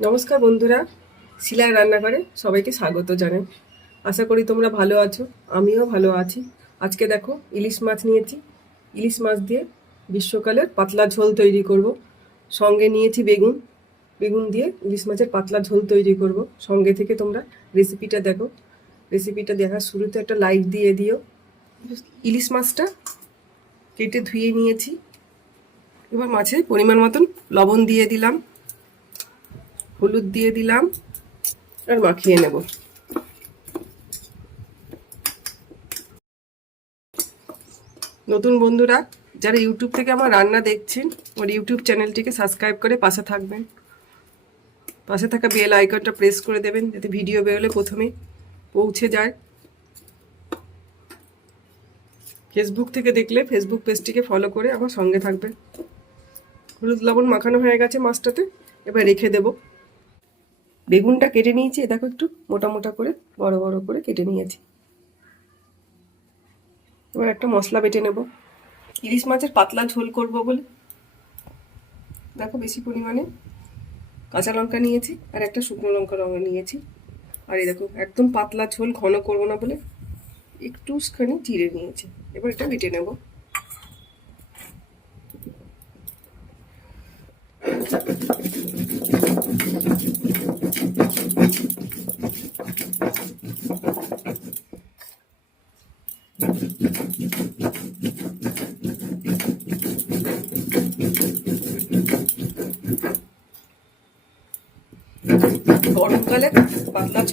নমস্কার বন্ধুরা, শিলার রান্নাঘরে সবাইকে স্বাগত জানাই। আশা করি তোমরা ভালো আছো, আমিও ভালো আছি। আজকে দেখো ইলিশ মাছ নিয়েছি। ইলিশ মাছ দিয়ে গ্রীষ্মকালের পাতলা ঝোল তৈরি করব। সঙ্গে নিয়েছি বেগুন। বেগুন দিয়ে ইলিশ মাছের পাতলা ঝোল তৈরি করব। সঙ্গে থেকে তোমরা রেসিপিটা দেখো। রেসিপিটা দেখার শুরুতে একটা লাইক দিয়ে দিও। ইলিশ মাছটা কেটে ধুয়ে নিয়েছি। এবার মাছে পরিমাণ মতন লবণ দিয়ে দিলাম। হলুদ দিয়ে দিলাম আর মাখিয়ে নেব। নতুন বন্ধুরা, যারা ইউটিউব থেকে আমার রান্না দেখছেন, আমার ইউটিউব চ্যানেলটিকে সাবস্ক্রাইব করে পাশে থাকবেন। পাশে থাকা বেল আইকনটা প্রেস করে দেবেন, যাতে ভিডিও বেরোলে প্রথমে পৌঁছে যায়। ফেসবুক থেকে দেখলে ফেসবুক পেজটিকে ফলো করে আমার সঙ্গে থাকবেন। হলুদ লবণ মাখানো হয়ে গেছে মাছটাতে, এবার রেখে দেবো। বেগুনটা কেটে নিয়েছি দেখো একটু মোটা মোটা করে, বড় বড় করে কেটে নিয়েছি। এবার একটা মশলা বেটে নেব। ইলিশ মাছের পাতলা ঝোল করব বলে। দেখো বেশি পরিমাণে কাঁচা লঙ্কা নিয়েছি, আর একটা শুকনো লঙ্কা রঙা নিয়েছি। আর এই দেখো একদম পাতলা ঝোল, ঘন করব না বলে একটুখানি চিড়ে নিয়েছি। এবার এটা বেটে নেব।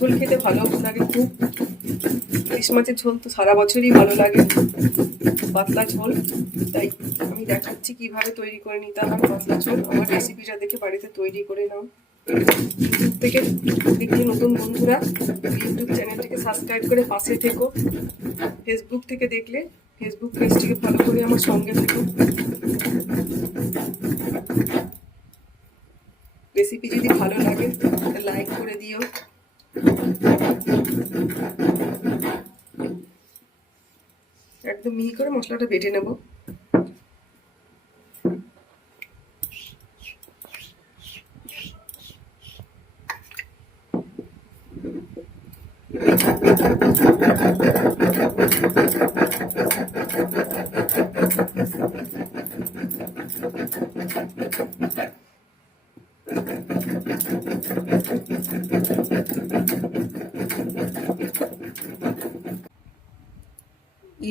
ঝোল খেতে ভালো লাগে, খুব। ইলিশ মাছের ঝোল তো সারা বছরই ভালো লাগে। পাতলা ঝোল, তাই আমি দেখাচ্ছি কীভাবে তৈরি করে নিতে হয় পাতলা ঝোল। আমার রেসিপিটা দেখে বাড়িতে তৈরি করে নাও। ইউটিউব থেকে দেখছি নতুন বন্ধুরা, ইউটিউব চ্যানেলটিকে সাবস্ক্রাইব করে পাশে থেকো। ফেসবুক থেকে দেখলে ফেসবুক পেজটিকে ফলো করে আমার সঙ্গে থেকো। রেসিপি যদি ভালো লাগে লাইক করে দিও। একদম মিহি করে মশলাটা বেটে নেব।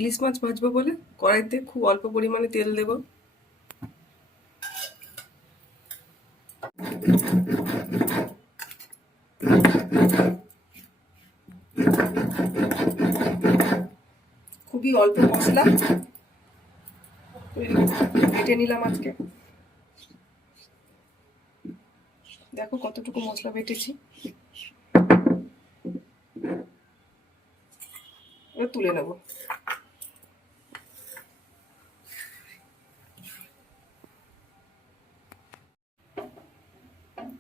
ইলিশ মাছ ভাজবো বলে কড়াইতে খুব অল্প পরিমাণে তেল দেব। খুবই অল্প মশলা। কেটে নিলাম আজকে। দেখো কতটুকু মশলা বেটেছি। এবার তুলে নেব।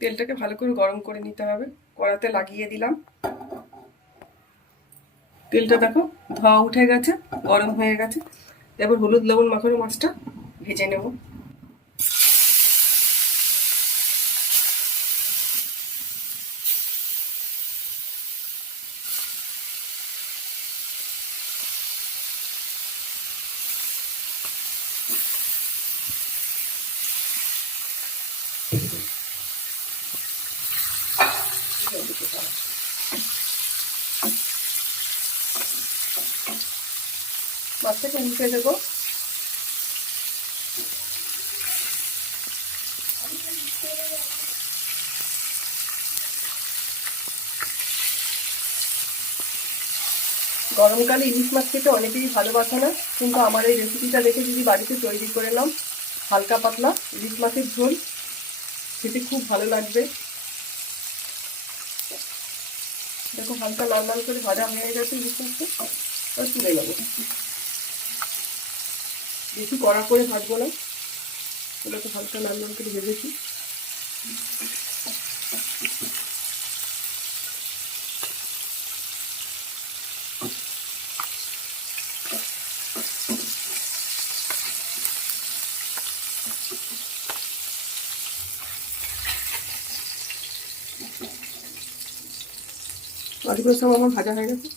তেলটাকে ভালো করে গরম করে নিতে হবে। কড়াতে লাগিয়ে দিলাম। তেলটা দেখো ধোয়া উঠে গেছে, গরম হয়ে গেছে। এবার হলুদ লবণ মাখানো মাছটা ভেজে নেব। মাছটাকে উল্টে দেবো? গরমকালে ইলিশ মাছ খেতে অনেকেই ভালোবাসে না, কিন্তু আমার এই রেসিপিটা দেখে যদি বাড়িতে তৈরি করে নাম হালকা পাতলা ইলিশ মাছের ঝোল, খেতে খুব ভালো লাগবে। দেখো হালকা লাল লাল করে ভাজা হয়ে গেছে ইলিশ মাছটা তুলে নেব। বেশি কড়া করে ভাজবো না। ওগুলোকে হালকা লাল লাল করে ভেজেছি সব আমার ভাজা হয়ে গেছে।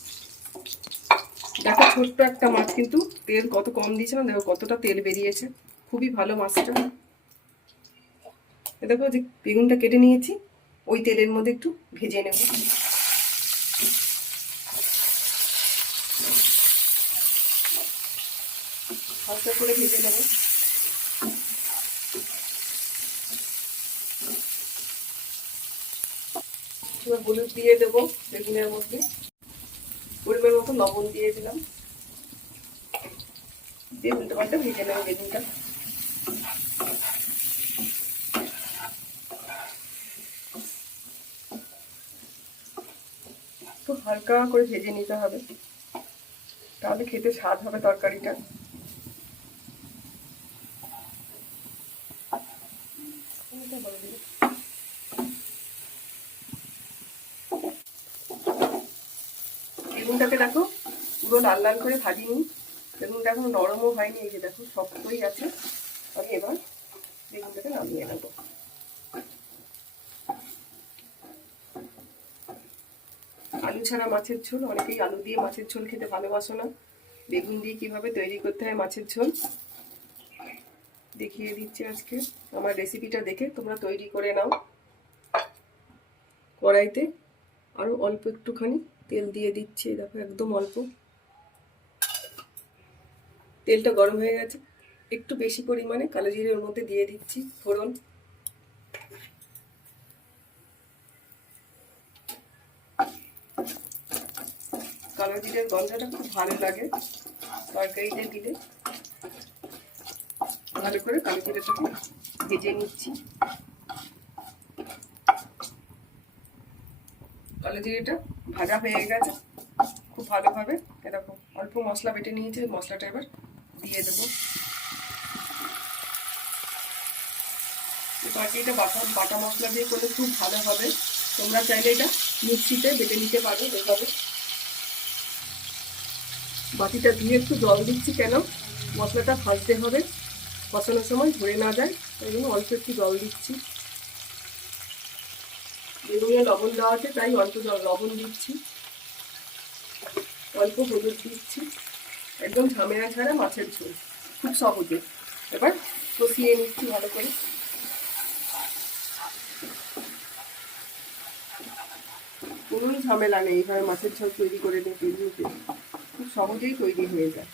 ছোট্ট একটা মাছ কিন্তু তেল কত কম দিয়েছে না, দেখো কতটা তেল বেরিয়েছে। খুবই ভালো মাছটা। দেখো যে বেগুনটা কেটে নিয়েছি, ওই তেলের মধ্যে একটু ভেজে নেব। করে ভেজে নেব। হলুদ দিয়ে দেবো বেগুনের মধ্যে। পরিমাণ মতো লবণ দিয়ে দিলাম। দিয়ে উল্টো ভেজে নেব বেগুনটা। খুব হালকা করে ভেজে নিতে হবে। তাহলে খেতে স্বাদ হবে তরকারিটা। বেগুনটাকে দেখো পুরো লাল লাল করে ভাজিনি বেগুনটা এখন নরমও হয়নি, এই যে দেখো, শক্তই আছে। আমি এবার বেগুনটাকে নামিয়ে নেব। আলু ছাড়া মাছের ঝোল, অনেকেই আলু দিয়ে মাছের ঝোল খেতে ভালোবাসো না। বেগুন দিয়ে কীভাবে তৈরি করতে হয় মাছের ঝোল, দেখিয়ে দিচ্ছি আজকে। আমার রেসিপিটা দেখে তোমরা তৈরি করে নাও। কড়াইতে আরও অল্প একটুখানি তেল দিয়ে দিচ্ছি, দেখো একদম অল্প। তেলটা গরম হয়ে গেছে। একটু বেশি পরিমাণে কালো জিরের মধ্যে দিয়ে দিচ্ছি ফোড়ন। কালো জিরের গন্ধটা খুব ভালো লাগে তরকারিতে দিলে। ভালো করে কালো জিরেটাকে ভেজে নিচ্ছি। কালো জিরেটা ভাজা হয়ে গেছে। খুব ভালোভাবে এরকম অল্প মশলা বেটে নিয়েছি, মশলাটা এবার দিয়ে দেবো। তরকারিটা বাটা বাটা মশলা দিয়ে করলে খুব ভালো হবে। তোমরা চাইলে এটা মিক্সিতে বেটে নিতে পারো এভাবে। বাটিটা দিয়ে একটু জল দিচ্ছি কেন? মশলাটা ভাজতে হবে। কষানোর সময় ধরে না যায়, তাই জন্য অল্প একটু জল দিচ্ছি। বেগুনে লবণ দেওয়া আছে, তাই অল্প লবণ দিচ্ছি। অল্প হলুদ দিচ্ছি। একদম ঝামেলা ছাড়া মাছের ঝোল। খুব সহজে। এবার কষিয়ে নিচ্ছি ভালো করে। কোনো ঝামেলা নেই এইভাবে মাছের ঝোল তৈরি করে নিতে নিতে খুব সহজেই তৈরি হয়ে যায়।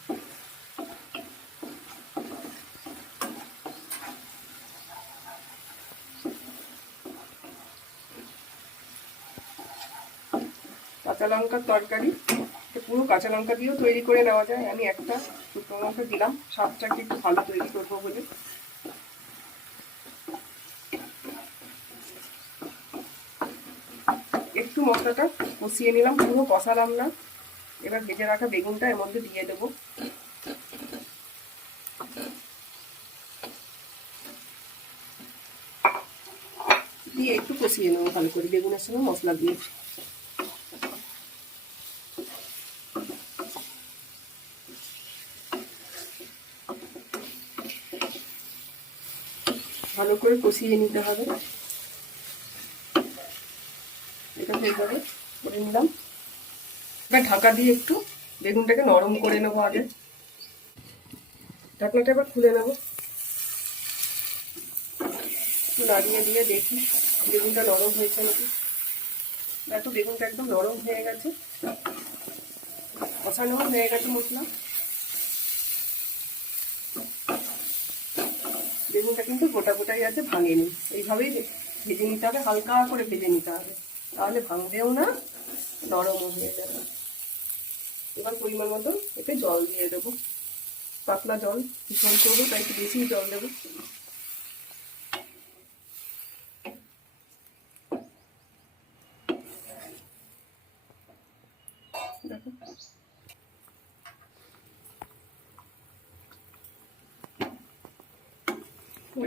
কাঁচা লঙ্কার তরকারি। পুরো কাঁচা লঙ্কা দিয়েও তৈরি করে নেওয়া যায়। আমি একটা শুকনো লঙ্কা দিলাম, স্বাদটাকে একটু ভালো তৈরি করব বলে। একটু মশলাটা কষিয়ে নিলাম, পুরো কষালাম না। এবার ভেজে রাখা বেগুনটা এর মধ্যে দিয়ে দেবো। দিয়ে একটু কষিয়ে নেব ভালো করে বেগুনের সঙ্গে মশলা দিয়ে। ভালো করে কষিয়ে নিতে হবে। এটা সেইভাবে করে নিলাম। এবার ঢাকা দিয়ে একটু বেগুনটাকে নরম করে নেব আগে। ঢাকনাটা এবার খুলে নেব। একটু নাড়িয়ে দিয়ে দেখি বেগুনটা নরম হয়েছে নাকি। দেখো বেগুনটা একদম নরম হয়ে গেছে। কষানো হয়ে গেছে মশলা। বেগুনটা কিন্তু গোটা গোটাই আছে ভাঙেনি এইভাবেই ভেজে নিতে হবে, হালকা করে ভেজে নিতে হবে। তাহলে ভাঙবেও না, নরমও হয়ে যাবে। এবার পরিমাণ মতো এতে জল দিয়ে দেবো। পাতলা জল জল করব, তাই একটু বেশি জল দেবো।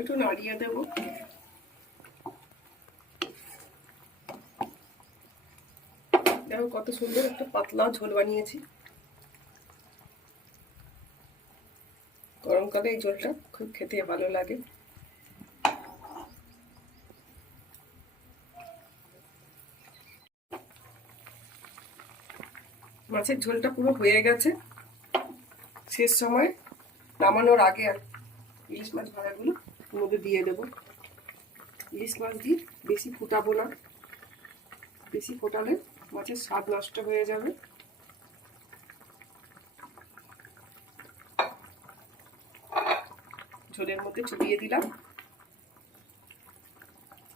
একটু নড়িয়ে দেব। দেখো কত সুন্দর একটা পাতলা ঝোল বানিয়েছি। গরমকালে এই ঝোলটা খুব খেতে ভালো লাগে। মাছের ঝোলটা পুরো হয়ে গেছে। শেষ সময় নামানোর আগে আর ইলিশ মাছ ভাড়াগুলো দিয়ে দেবো। ইলিশ মাছ দিয়ে বেশি ফুটাবো না। বেশি ফোটালে মাছের স্বাদ নষ্ট হয়ে যাবে। ঝোলের মধ্যে চুবিয়ে দিলাম।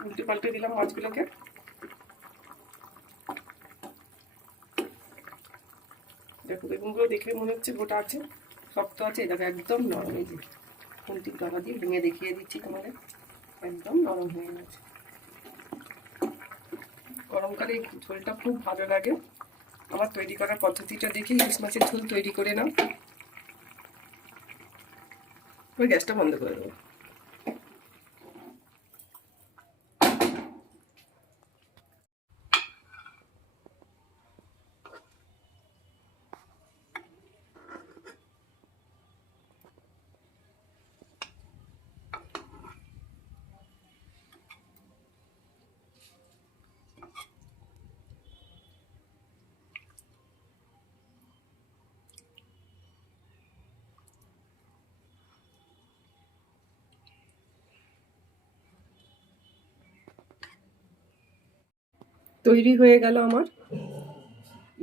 উল্টে পাল্টে দিলাম মাছগুলোকে। দেখো বেগুনগুলো দেখলে মনে হচ্ছে গোটা আছে, শক্ত আছে, দেখো একদম নরম এই খুন্তির ডগা দিয়ে ভেঙে দেখিয়ে দিচ্ছি তোমাদের। একদম নরম হয়ে গেছে। গরমকালে এই ঝোলটা খুব ভালো লাগে। আমার তৈরি করার পদ্ধতিটা দেখে ইলিশ মাছের ঝোল তৈরি করে নাও। ওই গ্যাসটা বন্ধ করে দেবো। তৈরি হয়ে গেল আমার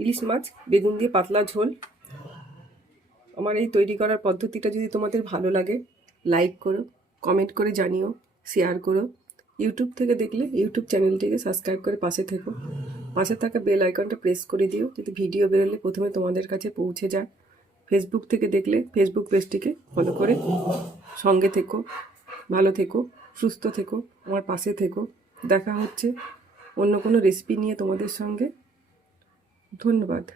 ইলিশ মাছ, বেগুন দিয়ে পাতলা ঝোল। আমার এই তৈরি করার পদ্ধতিটা যদি তোমাদের ভালো লাগে লাইক করো কমেন্ট করে জানিও শেয়ার করো। ইউটিউব থেকে দেখলে ইউটিউব চ্যানেলটিকে সাবস্ক্রাইব করে পাশে থেকো। পাশে থাকা বেল আইকনটা প্রেস করে দিও, যাতে ভিডিও বেরোলে প্রথমে তোমাদের কাছে পৌঁছে যায়। ফেসবুক থেকে দেখলে ফেসবুক পেজটিকে ফলো করে সঙ্গে থেকো, ভালো থেকো, সুস্থ থেকো, আমার পাশে থেকো। দেখা হচ্ছে অন্য কোনো রেসিপি নিয়ে তোমাদের সঙ্গে? ধন্যবাদ।